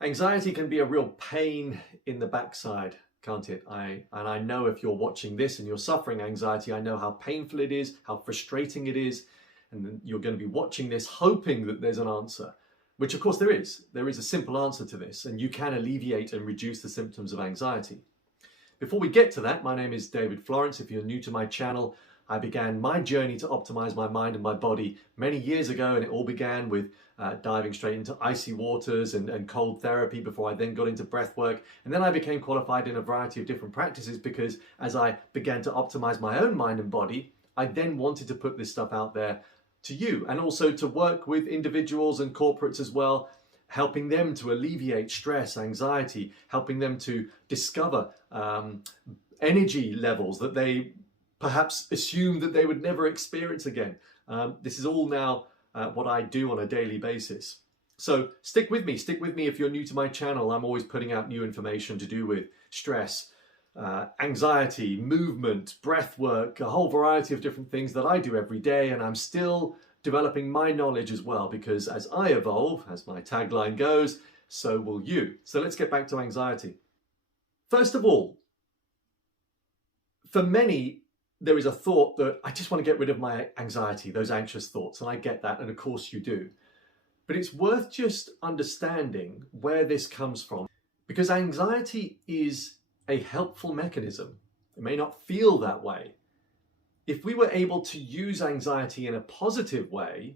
Anxiety can be a real pain in the backside, can't it? And I know if you're watching this and you're suffering anxiety, I know how painful it is, how frustrating it is, and you're going to be watching this hoping that there's an answer, which of course there is. There is a simple answer to this, and you can alleviate and reduce the symptoms of anxiety. Before we get to that, my name is David Florence. If you're new to my channel, I began my journey to optimize my mind and my body many years ago, and it all began with diving straight into icy waters and cold therapy before I then got into breath work. And then I became qualified in a variety of different practices because as I began to optimize my own mind and body, I then wanted to put this stuff out there to you and also to work with individuals and corporates as well, helping them to alleviate stress, anxiety, helping them to discover energy levels that they perhaps assumed that they would never experience again. This is all now what I do on a daily basis. So stick with me if you're new to my channel. I'm always putting out new information to do with stress, anxiety, movement, breath work, a whole variety of different things that I do every day, and I'm still developing my knowledge as well, because as I evolve, as my tagline goes, so will you. So let's get back to anxiety. First of all, for many, there is a thought that I just want to get rid of my anxiety, those anxious thoughts, and I get that, and of course you do. But it's worth just understanding where this comes from, because anxiety is a helpful mechanism. It may not feel that way. If we were able to use anxiety in a positive way,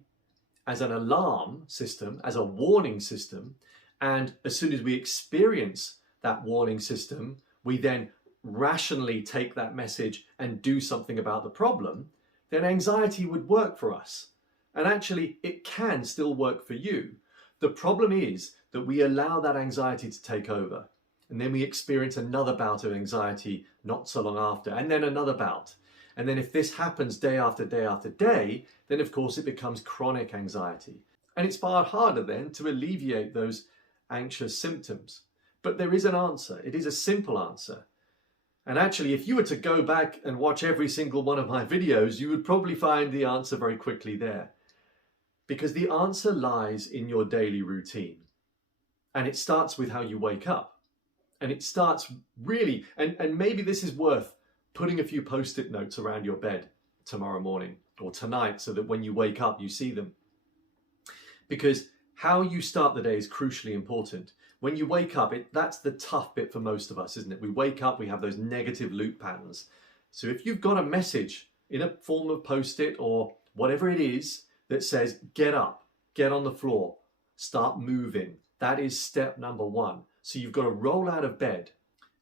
as an alarm system, as a warning system, and as soon as we experience that warning system, we then rationally take that message and do something about the problem, then anxiety would work for us. And actually, it can still work for you. The problem is that we allow that anxiety to take over. And then we experience another bout of anxiety not so long after, and then another bout. And then if this happens day after day after day, then of course it becomes chronic anxiety. And it's far harder then to alleviate those anxious symptoms. But there is an answer. It is a simple answer. And actually, if you were to go back and watch every single one of my videos, you would probably find the answer very quickly there. Because the answer lies in your daily routine. And it starts with how you wake up. And it starts really, and maybe this is worth putting a few post-it notes around your bed tomorrow morning or tonight so that when you wake up, you see them. Because how you start the day is crucially important. When you wake up, that's the tough bit for most of us, isn't it? We wake up, we have those negative loop patterns. So if you've got a message in a form of post-it or whatever it is that says, get up, get on the floor, start moving, that is step number one. So you've got to roll out of bed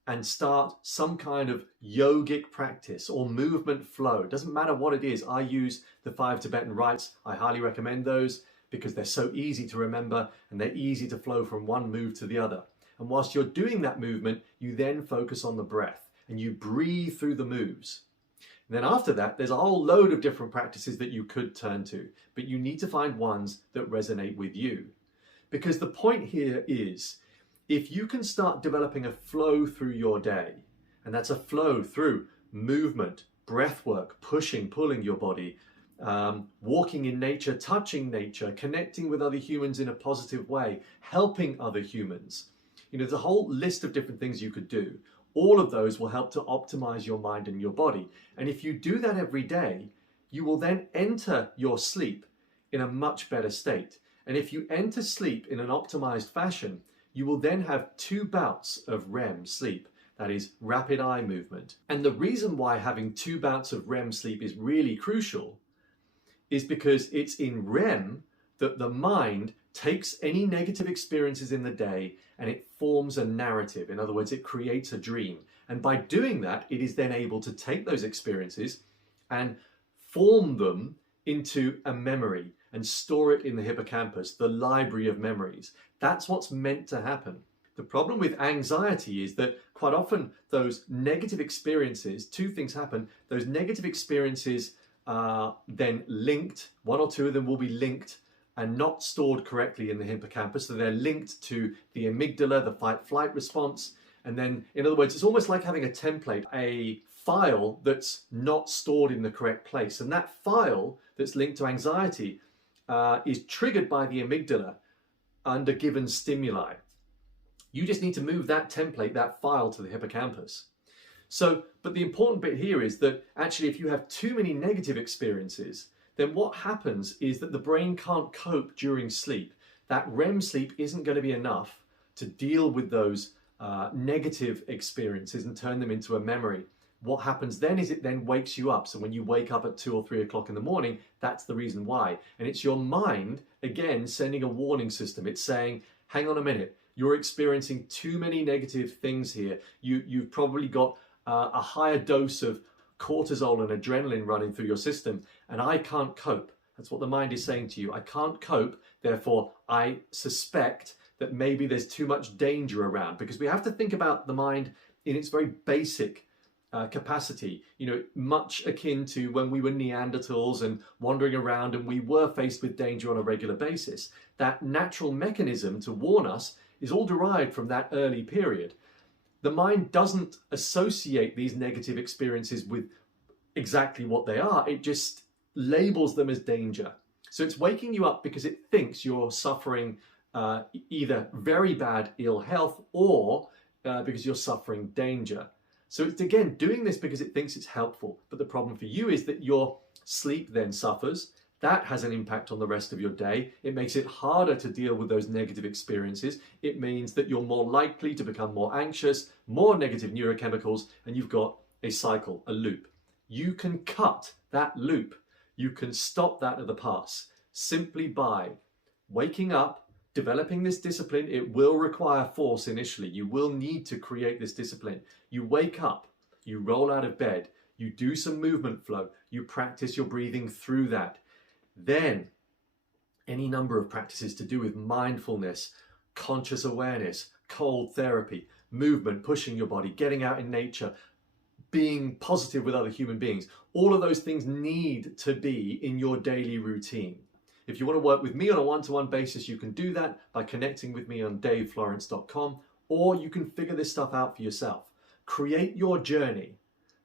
and start some kind of yogic practice or movement flow. It doesn't matter what it is. I use the 5 Tibetan rites. I highly recommend those, because they're so easy to remember and they're easy to flow from one move to the other. And whilst you're doing that movement, you then focus on the breath and you breathe through the moves. And then after that, there's a whole load of different practices that you could turn to, but you need to find ones that resonate with you. Because the point here is, if you can start developing a flow through your day, and that's a flow through movement, breath work, pushing, pulling your body, walking in nature, touching nature, connecting with other humans in a positive way, helping other humans. There's a whole list of different things you could do. All of those will help to optimize your mind and your body. And if you do that every day, you will then enter your sleep in a much better state. And if you enter sleep in an optimized fashion, you will then have 2 bouts of REM sleep. That is rapid eye movement. And the reason why having 2 bouts of REM sleep is really crucial is because it's in REM that the mind takes any negative experiences in the day and it forms a narrative. In other words, it creates a dream. And by doing that, it is then able to take those experiences and form them into a memory and store it in the hippocampus, the library of memories. That's what's meant to happen. The problem with anxiety is that quite often those negative experiences, 2 things happen. Those negative experiences are then linked, 1 or 2 of them will be linked and not stored correctly in the hippocampus. So they're linked to the amygdala, the fight-flight response. And then, in other words, it's almost like having a template, a file that's not stored in the correct place. And that file that's linked to anxiety is triggered by the amygdala under given stimuli. You just need to move that template, that file to the hippocampus. So, but the important bit here is that actually if you have too many negative experiences, then what happens is that the brain can't cope during sleep. That REM sleep isn't going to be enough to deal with those negative experiences and turn them into a memory. What happens then is it then wakes you up. So when you wake up at 2 or 3 o'clock in the morning, that's the reason why. And it's your mind, again, sending a warning system. It's saying, hang on a minute, you're experiencing too many negative things here. You've probably got a higher dose of cortisol and adrenaline running through your system, and I can't cope. That's what the mind is saying to you. I can't cope, therefore I suspect that maybe there's too much danger around, because we have to think about the mind in its very basic capacity, you know, much akin to when we were Neanderthals and wandering around and we were faced with danger on a regular basis. That natural mechanism to warn us is all derived from that early period. The mind doesn't associate these negative experiences with exactly what they are. It just labels them as danger. So it's waking you up because it thinks you're suffering either very bad ill health or because you're suffering danger. So it's again doing this because it thinks it's helpful. But the problem for you is that your sleep then suffers. That has an impact on the rest of your day. It makes it harder to deal with those negative experiences. It means that you're more likely to become more anxious, more negative neurochemicals, and you've got a cycle, a loop. You can cut that loop. You can stop that at the pass simply by waking up, developing this discipline. It will require force initially. You will need to create this discipline. You wake up, you roll out of bed, you do some movement flow, you practice your breathing through that. Then any number of practices to do with mindfulness, conscious awareness, cold therapy, movement, pushing your body, getting out in nature, being positive with other human beings. All of those things need to be in your daily routine. If you want to work with me on a one-to-one basis, you can do that by connecting with me on daveflorence.com, or you can figure this stuff out for yourself. Create your journey,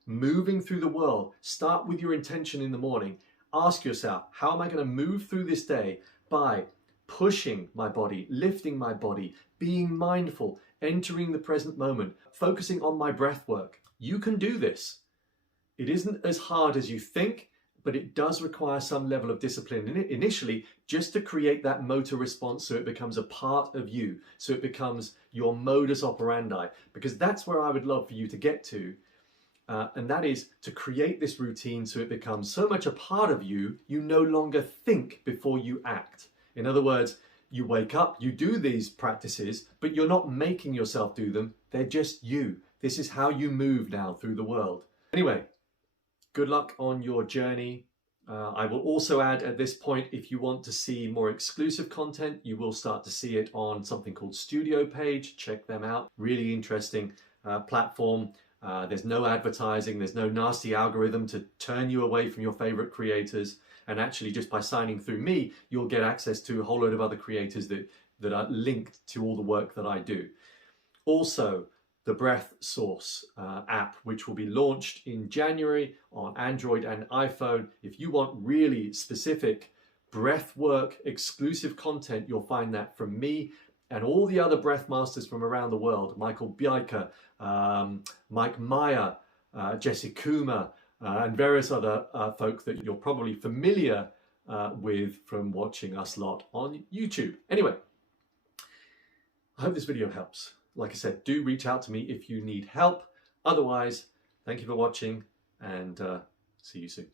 moving through the world. Start with your intention in the morning. Ask yourself, how am I going to move through this day by pushing my body, lifting my body, being mindful, entering the present moment, focusing on my breath work. You can do this. It isn't as hard as you think, but it does require some level of discipline initially, just to create that motor response so it becomes a part of you, so it becomes your modus operandi, because that's where I would love for you to get to. And that is to create this routine so it becomes so much a part of you, you no longer think before you act. In other words, you wake up, you do these practices, but you're not making yourself do them. They're just you. This is how you move now through the world. Anyway, good luck on your journey. I will also add at this point, if you want to see more exclusive content, you will start to see it on something called Studio Page. Check them out. Really interesting platform. There's no advertising, there's no nasty algorithm to turn you away from your favorite creators. And actually, just by signing through me, you'll get access to a whole load of other creators that are linked to all the work that I do. Also, the Breath Source app, which will be launched in January on Android and iPhone. If you want really specific breath work exclusive content, you'll find that from me and all the other breath masters from around the world. Michael Byaika, Mike Meyer, Jesse Kuma, and various other folk that you're probably familiar with from watching us lot on YouTube. Anyway, I hope this video helps. Like I said, do reach out to me if you need help. Otherwise, thank you for watching, and see you soon.